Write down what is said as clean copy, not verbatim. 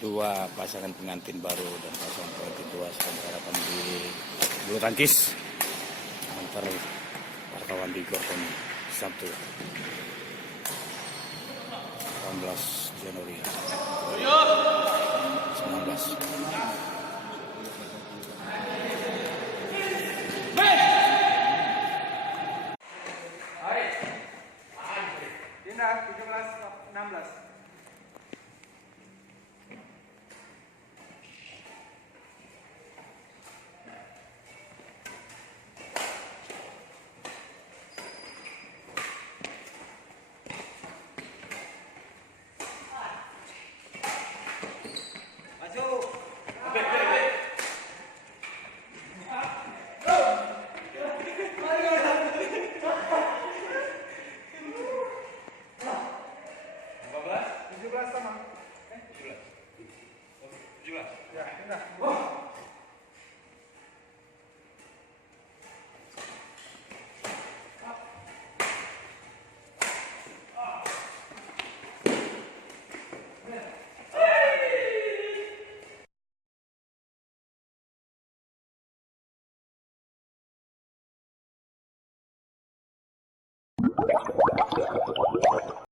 dua pasangan pengantin baru dan pasangan pengantin tua sedang berhadapan di bulu tangkis antar wartawan di Gor Komi Sabtu 18 Januari 19. Dinda 17-16. Ya,